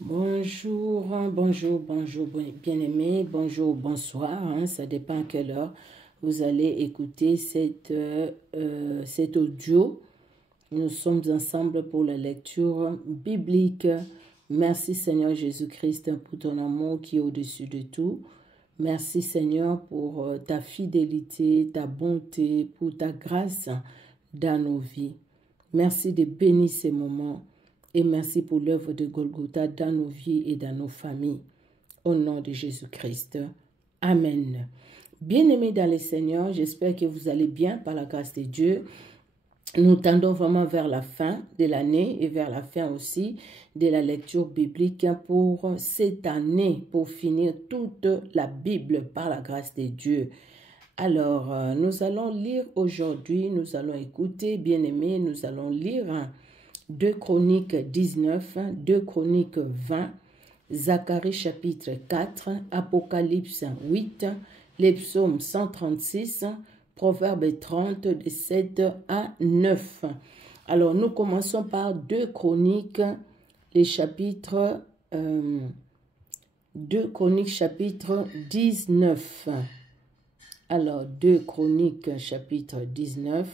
Bonjour, bonjour, bien-aimés, bonjour, bonsoir, ça dépend à quelle heure vous allez écouter cet audio. Nous sommes ensemble pour la lecture biblique. Merci Seigneur Jésus-Christ pour ton amour qui est au-dessus de tout. Merci Seigneur pour ta fidélité, ta bonté, pour ta grâce dans nos vies. Merci de bénir ces moments. Et merci pour l'œuvre de Golgotha dans nos vies et dans nos familles. Au nom de Jésus-Christ. Amen. Bien-aimés dans le Seigneur, j'espère que vous allez bien par la grâce de Dieu. Nous tendons vraiment vers la fin de l'année et vers la fin aussi de la lecture biblique pour cette année, pour finir toute la Bible par la grâce de Dieu. Alors, nous allons lire aujourd'hui, nous allons écouter, bien-aimés, nous allons lire 2 Chroniques 19, 2 Chroniques 20, Zacharie chapitre 4, Apocalypse 8, les psaumes 136, Proverbes 30, de 7 à 9. Alors, nous commençons par 2 Chroniques, les chapitres 2 Chroniques chapitre 19. Alors, 2 Chroniques chapitre 19.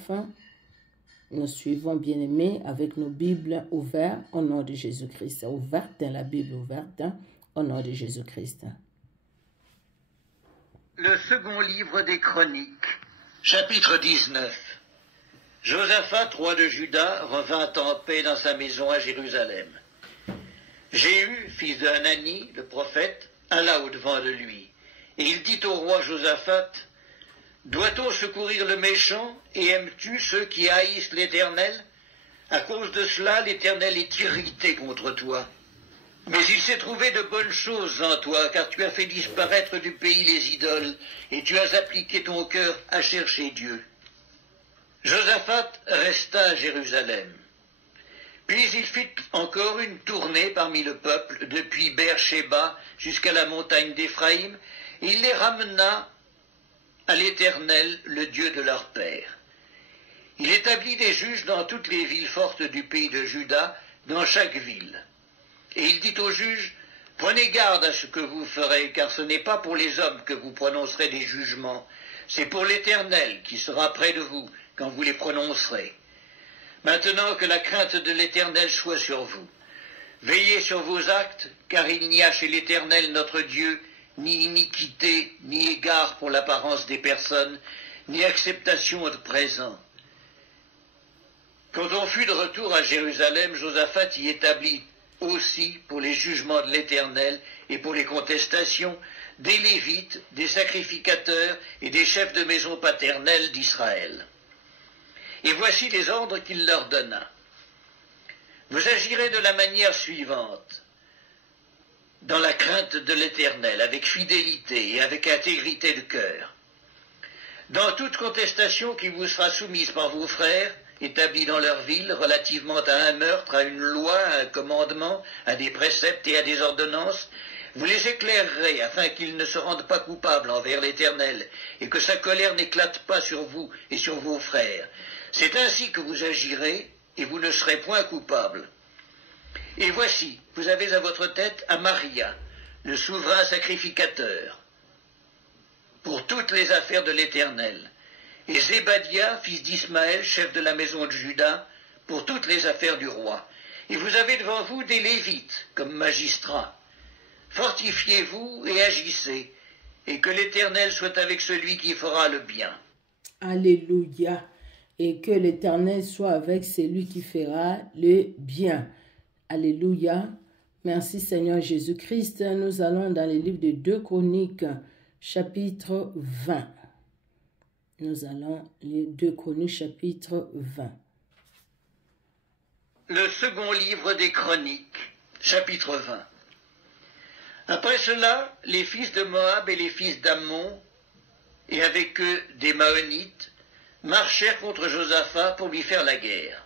Nous suivons, bien-aimés, avec nos Bibles ouvertes au nom de Jésus-Christ. Ouverte, la Bible ouverte au nom de Jésus-Christ. Le second livre des Chroniques, chapitre 19. Josaphat, roi de Juda, revint en paix dans sa maison à Jérusalem. Jéhu, fils de Hanani, le prophète, alla au-devant de lui. Et il dit au roi Josaphat, « Doit-on secourir le méchant, et aimes-tu ceux qui haïssent l'Éternel? À cause de cela, l'Éternel est irrité contre toi. Mais il s'est trouvé de bonnes choses en toi, car tu as fait disparaître du pays les idoles, et tu as appliqué ton cœur à chercher Dieu. » Josaphat resta à Jérusalem. Puis il fit encore une tournée parmi le peuple, depuis Beer-Shéba jusqu'à la montagne d'Éphraïm, et il les ramena à l'Éternel, le Dieu de leur père. Il établit des juges dans toutes les villes fortes du pays de Juda, dans chaque ville. Et il dit aux juges, « Prenez garde à ce que vous ferez, car ce n'est pas pour les hommes que vous prononcerez des jugements, c'est pour l'Éternel qui sera près de vous quand vous les prononcerez. Maintenant que la crainte de l'Éternel soit sur vous. Veillez sur vos actes, car il n'y a chez l'Éternel notre Dieu ni iniquité, ni égard pour l'apparence des personnes, ni acceptation de présents. » Quand on fut de retour à Jérusalem, Josaphat y établit aussi, pour les jugements de l'Éternel et pour les contestations, des Lévites, des sacrificateurs et des chefs de maison paternelle d'Israël. Et voici les ordres qu'il leur donna. Vous agirez de la manière suivante. Dans la crainte de l'Éternel, avec fidélité et avec intégrité de cœur. Dans toute contestation qui vous sera soumise par vos frères, établis dans leur ville, relativement à un meurtre, à une loi, à un commandement, à des préceptes et à des ordonnances, vous les éclairerez afin qu'ils ne se rendent pas coupables envers l'Éternel, et que sa colère n'éclate pas sur vous et sur vos frères. C'est ainsi que vous agirez, et vous ne serez point coupables. Et voici, vous avez à votre tête Amaria, le souverain sacrificateur, pour toutes les affaires de l'Éternel, et Zébadia, fils d'Ismaël, chef de la maison de Juda, pour toutes les affaires du roi. Et vous avez devant vous des Lévites, comme magistrats. Fortifiez-vous et agissez, et que l'Éternel soit avec celui qui fera le bien. Alléluia. Et que l'Éternel soit avec celui qui fera le bien. Alléluia. Merci Seigneur Jésus-Christ. Nous allons dans le livre de 2 Chroniques, chapitre 20. Nous allons lire 2 Chroniques, chapitre 20. Le second livre des Chroniques, chapitre 20. Après cela, les fils de Moab et les fils d'Ammon, et avec eux des Maonites, marchèrent contre Josaphat pour lui faire la guerre.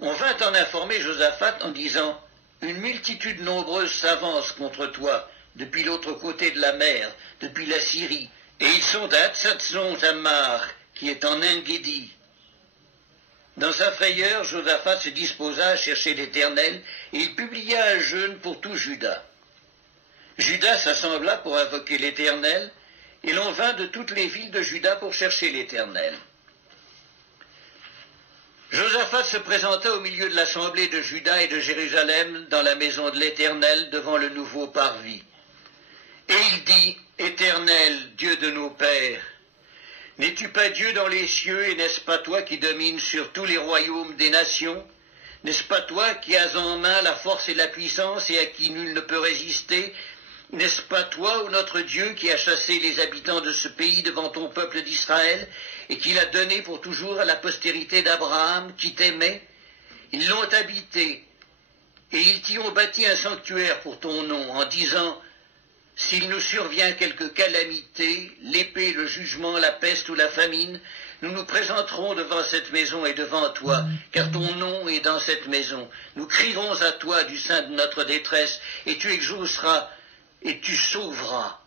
On vint en informer Josaphat en disant, « Une multitude nombreuse s'avance contre toi depuis l'autre côté de la mer, depuis la Syrie, et ils sont à Hatsatzon Tamar, qui est en En-Gedi. Dans sa frayeur, Josaphat se disposa à chercher l'Éternel, et il publia un jeûne pour tout Juda. Juda s'assembla pour invoquer l'Éternel, et l'on vint de toutes les villes de Juda pour chercher l'Éternel. Josaphat se présenta au milieu de l'assemblée de Juda et de Jérusalem dans la maison de l'Éternel devant le nouveau parvis. Et il dit, Éternel, Dieu de nos pères, n'es-tu pas Dieu dans les cieux, et n'est-ce pas toi qui domines sur tous les royaumes des nations? N'est-ce pas toi qui as en main la force et la puissance, et à qui nul ne peut résister? N'est-ce pas toi, ô notre Dieu, qui as chassé les habitants de ce pays devant ton peuple d'Israël, et qui l'as donné pour toujours à la postérité d'Abraham, qui t'aimait? Ils l'ont habité, et ils t'y ont bâti un sanctuaire pour ton nom, en disant, s'il nous survient quelque calamité, l'épée, le jugement, la peste ou la famine, nous nous présenterons devant cette maison et devant toi, car ton nom est dans cette maison. Nous crierons à toi du sein de notre détresse, et tu exauceras, et tu sauveras.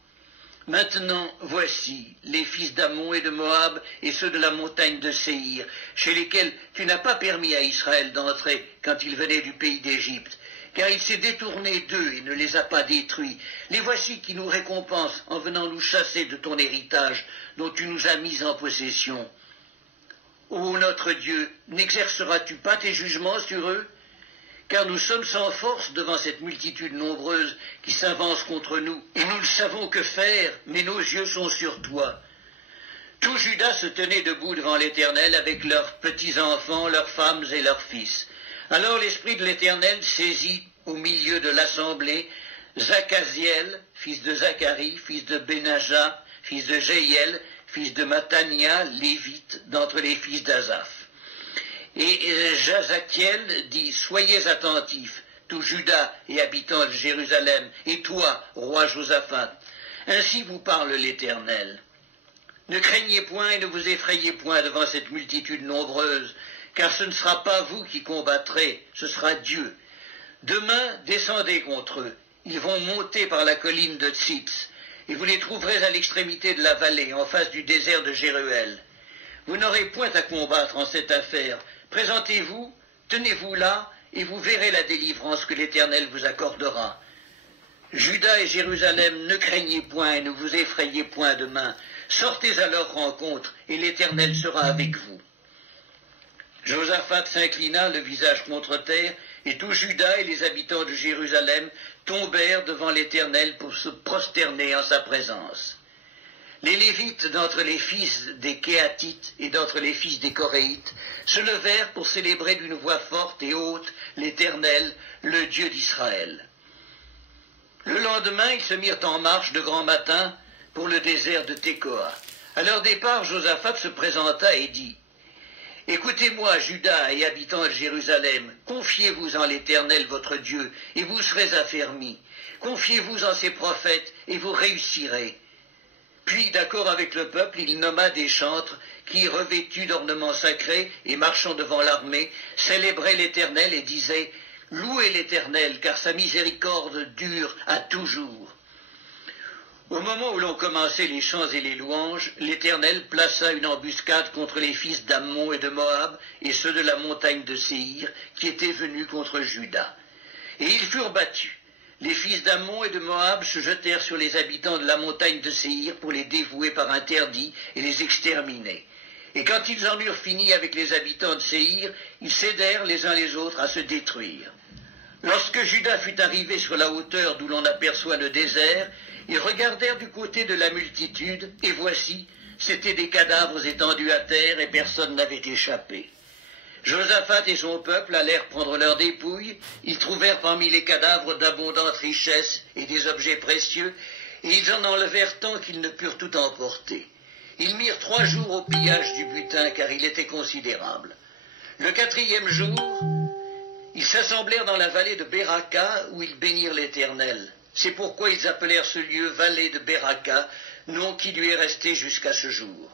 Maintenant, voici les fils d'Ammon et de Moab et ceux de la montagne de Séhir, chez lesquels tu n'as pas permis à Israël d'entrer quand il venait du pays d'Égypte, car il s'est détourné d'eux et ne les a pas détruits. Les voici qui nous récompensent en venant nous chasser de ton héritage dont tu nous as mis en possession. Ô notre Dieu, n'exerceras-tu pas tes jugements sur eux? Car nous sommes sans force devant cette multitude nombreuse qui s'avance contre nous, et nous ne savons que faire, mais nos yeux sont sur toi. Tout Juda se tenait debout devant l'Éternel avec leurs petits-enfants, leurs femmes et leurs fils. Alors l'Esprit de l'Éternel saisit au milieu de l'assemblée Zachaziel, fils de Zacharie, fils de Benaja, fils de Jéhiel, fils de Mattania, lévite, d'entre les fils d'Asaph. Et Jazakiel dit, soyez attentifs, tout Juda et habitants de Jérusalem, et toi, roi Josaphat. Ainsi vous parle l'Éternel. Ne craignez point et ne vous effrayez point devant cette multitude nombreuse, car ce ne sera pas vous qui combattrez, ce sera Dieu. Demain, descendez contre eux. Ils vont monter par la colline de Tzitz, et vous les trouverez à l'extrémité de la vallée, en face du désert de Jéruel. Vous n'aurez point à combattre en cette affaire. Présentez-vous, tenez-vous là, et vous verrez la délivrance que l'Éternel vous accordera. Juda et Jérusalem, ne craignez point et ne vous effrayez point demain. Sortez à leur rencontre, et l'Éternel sera avec vous. Josaphat s'inclina le visage contre terre, et tout Juda et les habitants de Jérusalem tombèrent devant l'Éternel pour se prosterner en sa présence. Les Lévites d'entre les fils des Kéatites et d'entre les fils des Coréites se levèrent pour célébrer d'une voix forte et haute l'Éternel, le Dieu d'Israël. Le lendemain, ils se mirent en marche de grand matin pour le désert de Tékoa. À leur départ, Josaphat se présenta et dit, « Écoutez-moi, Juda et habitants de Jérusalem, confiez-vous en l'Éternel votre Dieu, et vous serez affermis. Confiez-vous en ses prophètes, et vous réussirez. » Puis, d'accord avec le peuple, il nomma des chantres qui, revêtus d'ornements sacrés et marchant devant l'armée, célébraient l'Éternel et disaient « Louez l'Éternel, car sa miséricorde dure à toujours. » Au moment où l'on commençait les chants et les louanges, l'Éternel plaça une embuscade contre les fils d'Ammon et de Moab et ceux de la montagne de Séhir qui étaient venus contre Juda. Et ils furent battus. Les fils d'Ammon et de Moab se jetèrent sur les habitants de la montagne de Séhir pour les dévouer par interdit et les exterminer. Et quand ils en eurent fini avec les habitants de Séhir, ils cédèrent les uns les autres à se détruire. Lorsque Juda fut arrivé sur la hauteur d'où l'on aperçoit le désert, ils regardèrent du côté de la multitude, et voici, c'étaient des cadavres étendus à terre, et personne n'avait échappé. Josaphat et son peuple allèrent prendre leurs dépouilles, ils trouvèrent parmi les cadavres d'abondantes richesses et des objets précieux, et ils en enlevèrent tant qu'ils ne purent tout emporter. Ils mirent 3 jours au pillage du butin, car il était considérable. Le 4e jour, ils s'assemblèrent dans la vallée de Béraka, où ils bénirent l'Éternel. C'est pourquoi ils appelèrent ce lieu vallée de Béraka, nom qui lui est resté jusqu'à ce jour.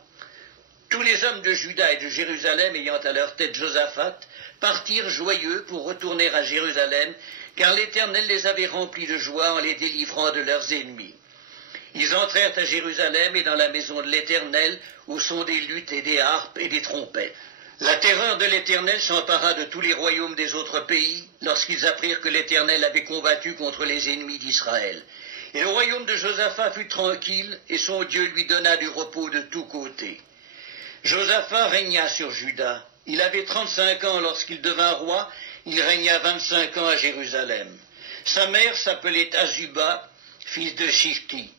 Tous les hommes de Juda et de Jérusalem, ayant à leur tête Josaphat, partirent joyeux pour retourner à Jérusalem, car l'Éternel les avait remplis de joie en les délivrant de leurs ennemis. Ils entrèrent à Jérusalem et dans la maison de l'Éternel, au son des luttes et des harpes et des trompettes. La terreur de l'Éternel s'empara de tous les royaumes des autres pays lorsqu'ils apprirent que l'Éternel avait combattu contre les ennemis d'Israël. Et le royaume de Josaphat fut tranquille, et son Dieu lui donna du repos de tous côtés. Josaphat régna sur Juda. Il avait 35 ans lorsqu'il devint roi, il régna 25 ans à Jérusalem. Sa mère s'appelait Azuba, fils de Shifti.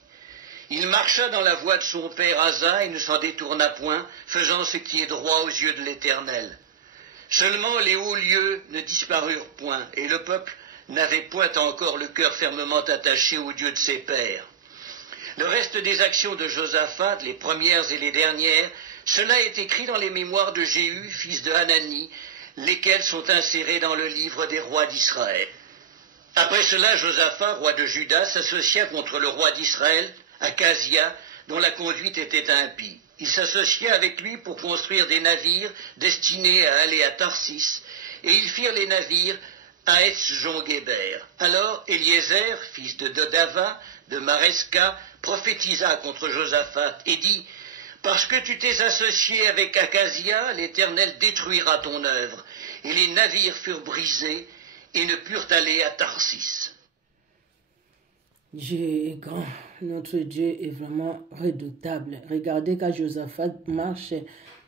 Il marcha dans la voie de son père Asa et ne s'en détourna point, faisant ce qui est droit aux yeux de l'Éternel. Seulement les hauts lieux ne disparurent point, et le peuple n'avait point encore le cœur fermement attaché au Dieu de ses pères. Le reste des actions de Josaphat, les premières et les dernières, cela est écrit dans les mémoires de Jéhu, fils de Hanani, lesquels sont insérés dans le livre des rois d'Israël. Après cela, Josaphat, roi de Juda, s'associa contre le roi d'Israël, Akazia, dont la conduite était impie. Il s'associa avec lui pour construire des navires destinés à aller à Tarsis, et ils firent les navires à Etzjon-Géber. Alors Eliezer, fils de Dodava, de Maresca, prophétisa contre Josaphat et dit « Parce que tu t'es associé avec Akazia, l'Éternel détruira ton œuvre. » Et les navires furent brisés et ne purent aller à Tarsis. Dieu est grand, notre Dieu est vraiment redoutable. Regardez quand Josaphat marche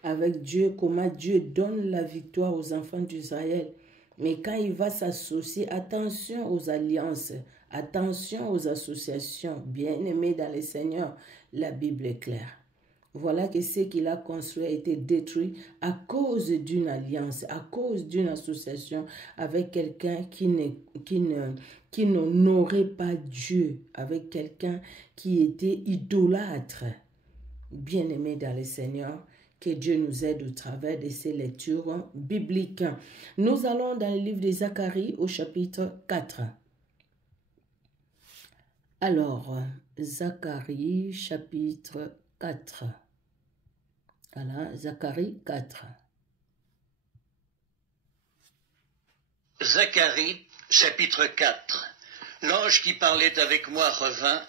avec Dieu, comment Dieu donne la victoire aux enfants d'Israël. Mais quand il va s'associer, attention aux alliances, attention aux associations. Bien-aimés dans le Seigneur, la Bible est claire. Voilà que ce qu'il a construit a été détruit à cause d'une alliance, à cause d'une association avec quelqu'un qui n'honorait pas Dieu, avec quelqu'un qui était idolâtre. Bien-aimés dans le Seigneur, que Dieu nous aide au travers de ces lectures bibliques. Nous allons dans le livre de Zacharie au chapitre 4. Alors, Zacharie chapitre 4. Voilà, Zacharie 4. Zacharie chapitre 4. L'ange qui parlait avec moi revint,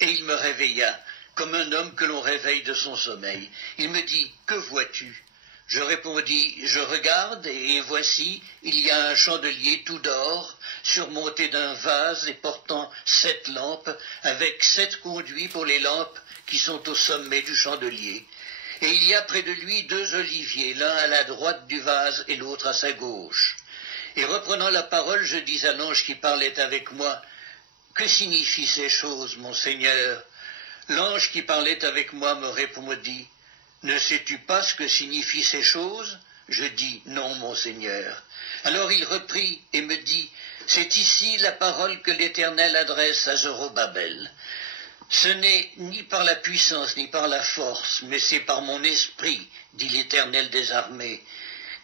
et il me réveilla, comme un homme que l'on réveille de son sommeil. Il me dit, « Que vois-tu » Je répondis, « Je regarde, et voici, il y a un chandelier tout d'or, surmonté d'un vase et portant 7 lampes, avec 7 conduits pour les lampes qui sont au sommet du chandelier. Et il y a près de lui 2 oliviers, l'un à la droite du vase et l'autre à sa gauche. Et reprenant la parole, je dis à l'ange qui parlait avec moi, « Que signifient ces choses, mon Seigneur ?» L'ange qui parlait avec moi me répondit, « Ne sais-tu pas ce que signifient ces choses ?» Je dis, « Non, mon Seigneur. » Alors il reprit et me dit, « C'est ici la parole que l'Éternel adresse à Zorobabel. Ce n'est ni par la puissance ni par la force, mais c'est par mon esprit, dit l'Éternel des armées.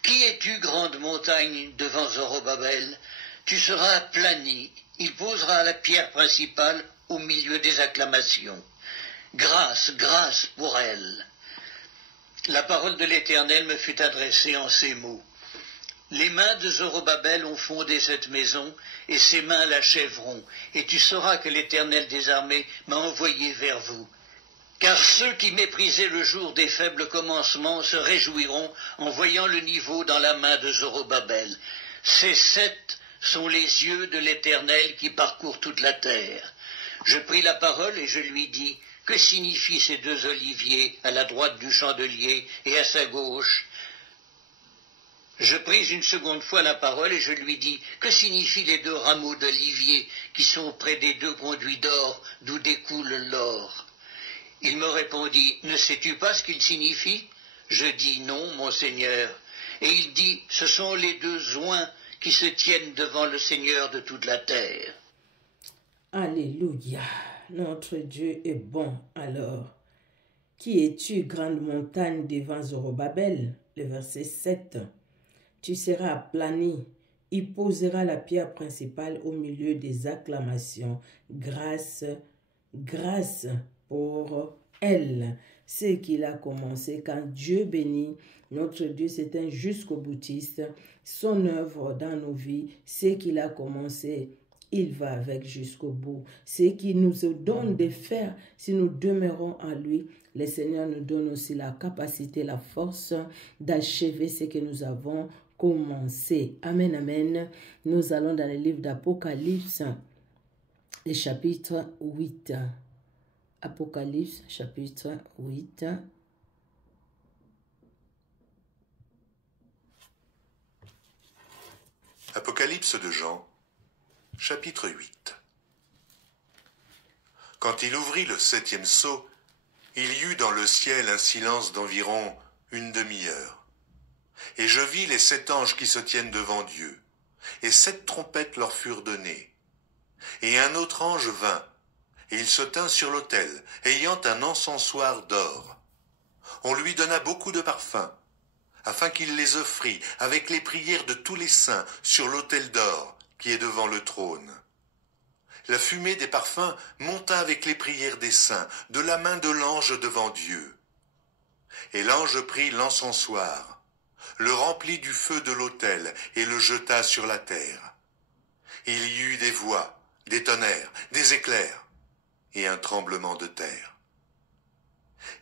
Qui es-tu, grande montagne, devant Zorobabel? Tu seras aplani, il posera la pierre principale au milieu des acclamations. Grâce, grâce pour elle. » La parole de l'Éternel me fut adressée en ces mots. Les mains de Zorobabel ont fondé cette maison, et ses mains l'achèveront, et tu sauras que l'Éternel des armées m'a envoyé vers vous. Car ceux qui méprisaient le jour des faibles commencements se réjouiront en voyant le niveau dans la main de Zorobabel. Ces 7 sont les yeux de l'Éternel qui parcourent toute la terre. Je pris la parole et je lui dis, « Que signifient ces 2 oliviers à la droite du chandelier et à sa gauche ?» Je pris une seconde fois la parole et je lui dis, « Que signifient les 2 rameaux d'olivier qui sont près des 2 conduits d'or d'où découle l'or ?» Il me répondit, « Ne sais-tu pas ce qu'ils signifient ?» Je dis, « Non, mon Seigneur. » Et il dit, « Ce sont les 2 oints qui se tiennent devant le Seigneur de toute la terre. » Alléluia. Notre Dieu est bon. Alors, qui es-tu, grande montagne devant Zorobabel? Le verset 7. Tu seras aplani. Il posera la pierre principale au milieu des acclamations. Grâce, grâce pour elle. Ce qu'il a commencé, quand Dieu bénit, notre Dieu c'est un jusqu'au boutiste. Son œuvre dans nos vies, ce qu'il a commencé, il va avec jusqu'au bout. Ce qui nous donne de faire, si nous demeurons en lui, le Seigneur nous donne aussi la capacité, la force d'achever ce que nous avons commencé. Amen, amen. Nous allons dans le livre d'Apocalypse, le chapitre 8. Apocalypse, chapitre 8. Apocalypse de Jean, chapitre 8. Quand il ouvrit le 7e sceau, il y eut dans le ciel un silence d'environ une demi-heure. Et je vis les 7 anges qui se tiennent devant Dieu, et 7 trompettes leur furent données. Et un autre ange vint, et il se tint sur l'autel, ayant un encensoir d'or. On lui donna beaucoup de parfums, afin qu'il les offrît avec les prières de tous les saints sur l'autel d'or qui est devant le trône. La fumée des parfums monta avec les prières des saints de la main de l'ange devant Dieu. Et l'ange prit l'encensoir, le remplit du feu de l'autel et le jeta sur la terre. Il y eut des voix, des tonnerres, des éclairs et un tremblement de terre.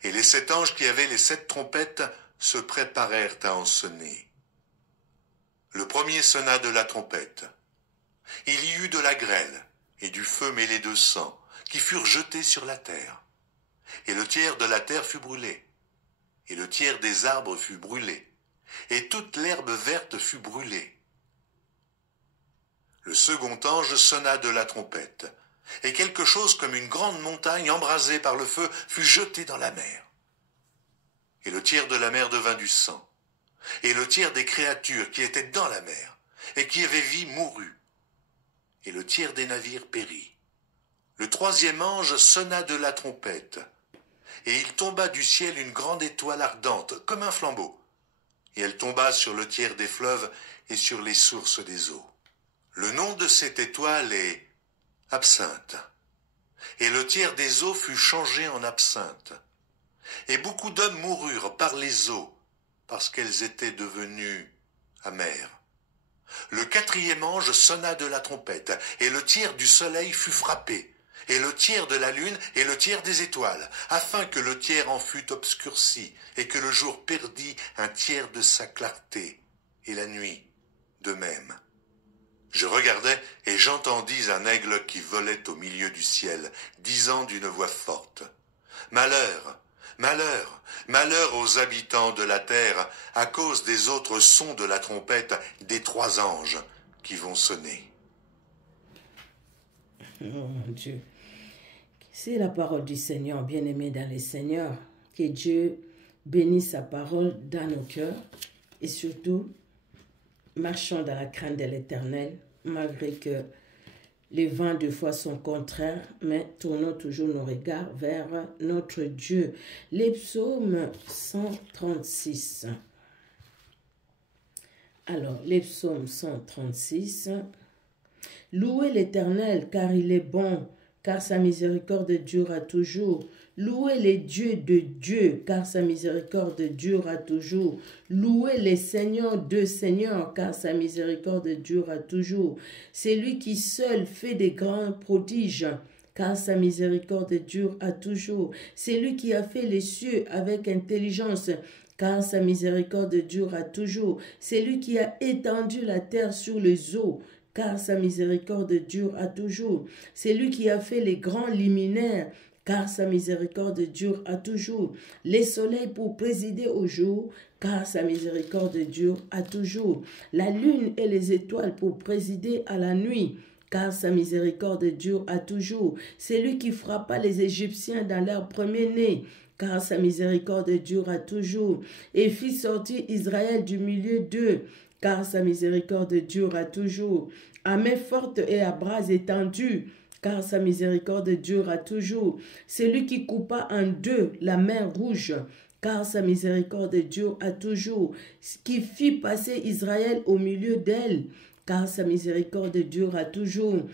Et les 7 anges qui avaient les 7 trompettes se préparèrent à en sonner. Le premier sonna de la trompette. Il y eut de la grêle et du feu mêlé de sang qui furent jetés sur la terre. Et le tiers de la terre fut brûlé, et le tiers des arbres fut brûlé, et toute l'herbe verte fut brûlée. Le second ange sonna de la trompette, et quelque chose comme une grande montagne embrasée par le feu fut jetée dans la mer. Et le tiers de la mer devint du sang, et le tiers des créatures qui étaient dans la mer, et qui avaient vie mourut, et le tiers des navires périt. Le 3e ange sonna de la trompette, et il tomba du ciel une grande étoile ardente, comme un flambeau, et elle tomba sur le tiers des fleuves et sur les sources des eaux. Le nom de cette étoile est Absinthe, et le tiers des eaux fut changé en absinthe. Et beaucoup d'hommes moururent par les eaux, parce qu'elles étaient devenues amères. Le 4e ange sonna de la trompette, et le tiers du soleil fut frappé, et le tiers de la lune et le tiers des étoiles, afin que le tiers en fût obscurci, et que le jour perdît un tiers de sa clarté, et la nuit de même. Je regardai, et j'entendis un aigle qui volait au milieu du ciel, disant d'une voix forte, « Malheur, malheur, malheur aux habitants de la terre, à cause des autres sons de la trompette des 3 anges qui vont sonner. » Oh mon Dieu. C'est la parole du Seigneur, bien-aimé dans les Seigneurs. Que Dieu bénisse sa parole dans nos cœurs et surtout, marchons dans la crainte de l'Éternel, malgré que les vents de foi sont contraires, mais tournons toujours nos regards vers notre Dieu. Les psaumes 136. Alors, les psaumes 136. Louez l'Éternel, car il est bon, car sa miséricorde durera toujours. Louez les dieux de Dieu, car sa miséricorde durera toujours. Louez les seigneurs de Seigneurs, car sa miséricorde durera toujours. C'est lui qui seul fait des grands prodiges, car sa miséricorde durera toujours. C'est lui qui a fait les cieux avec intelligence, car sa miséricorde durera toujours. C'est lui qui a étendu la terre sur les eaux, car sa miséricorde dure à toujours. C'est lui qui a fait les grands luminaires, car sa miséricorde dure à toujours. Les soleils pour présider au jour, car sa miséricorde dure à toujours. La lune et les étoiles pour présider à la nuit, car sa miséricorde dure à toujours. C'est lui qui frappa les Égyptiens dans leur premier-né, car sa miséricorde dure à toujours, et fit sortir Israël du milieu d'eux, car sa miséricorde dure à toujours. À main forte et à bras étendus, car sa miséricorde dure à toujours. C'est lui qui coupa en deux la mer rouge, car sa miséricorde dure à toujours. Qui fit passer Israël au milieu d'elle, car sa miséricorde dure à toujours.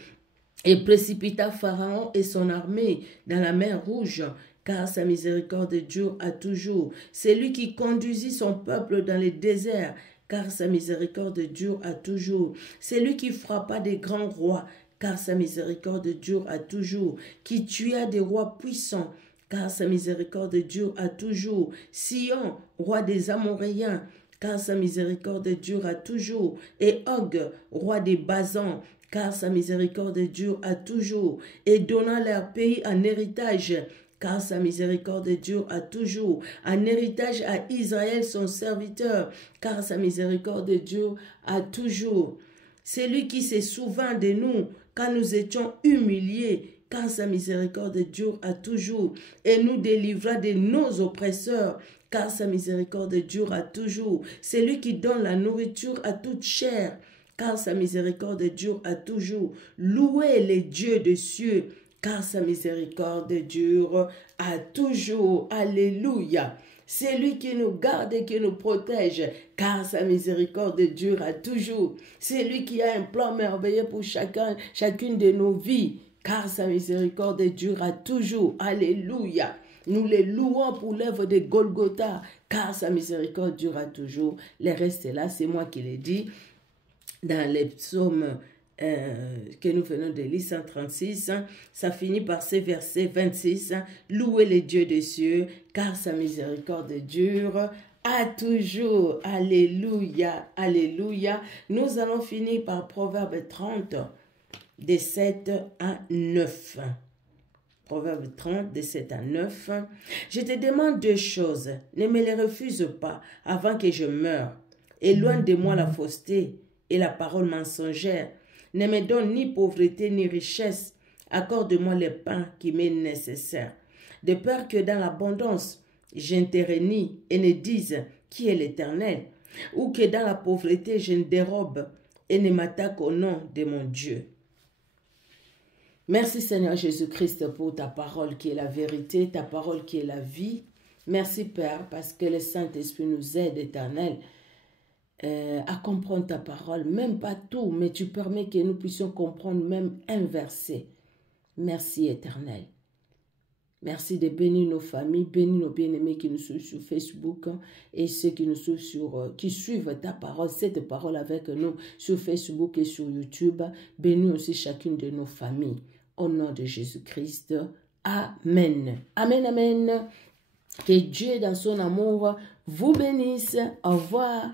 Et précipita Pharaon et son armée dans la mer rouge, car sa miséricorde dure à toujours. C'est lui qui conduisit son peuple dans les déserts, car sa miséricorde dure à toujours. C'est lui qui frappa des grands rois, car sa miséricorde dure à toujours. Qui tua des rois puissants, car sa miséricorde dure à toujours. Sion, roi des Amoréens, car sa miséricorde dure à toujours. Et Og, roi des Basans, car sa miséricorde dure à toujours. Et donnant leur pays en héritage, car sa miséricorde dure à toujours. En héritage à Israël son serviteur, car sa miséricorde dure à toujours. C'est lui qui s'est souvint de nous quand nous étions humiliés, car sa miséricorde dure à toujours, et nous délivra de nos oppresseurs, car sa miséricorde dure à toujours. C'est lui qui donne la nourriture à toute chair, car sa miséricorde dure à toujours. Louez les dieux des cieux, car sa miséricorde dure à toujours. Alléluia. C'est lui qui nous garde et qui nous protège, car sa miséricorde dure à toujours. C'est lui qui a un plan merveilleux pour chacune de nos vies, car sa miséricorde dure à toujours. Alléluia. Nous les louons pour l'œuvre de Golgotha, car sa miséricorde dure à toujours. Le reste est là, c'est moi qui l'ai dit. Dans les psaumes que nous venons de lire, 136, ça finit par ces versets 26. Louez les dieux des cieux, car sa miséricorde dure à toujours. Alléluia, alléluia. Nous allons finir par Proverbe 30, des 7 à 9. Proverbe 30, des 7 à 9. Je te demande deux choses, ne me les refuse pas avant que je meure. Éloigne de moi la fausseté et la parole mensongère. Ne me donne ni pauvreté ni richesse. Accorde-moi le pain qui m'est nécessaire. De peur que dans l'abondance, j'interrenie et ne dise qui est l'Éternel, ou que dans la pauvreté, je ne dérobe et ne m'attaque au nom de mon Dieu. Merci Seigneur Jésus-Christ pour ta parole qui est la vérité, ta parole qui est la vie. Merci Père parce que le Saint-Esprit nous aide, Éternel, à comprendre ta parole, même pas tout, mais tu permets que nous puissions comprendre même un verset. Merci Éternel. Merci de bénir nos familles, bénir nos bien-aimés qui nous suivent sur Facebook et ceux qui nous suivent qui suivent ta parole, cette parole avec nous sur Facebook et sur YouTube. Bénis aussi chacune de nos familles. Au nom de Jésus-Christ. Amen. Amen, amen. Que Dieu dans son amour vous bénisse. Au revoir.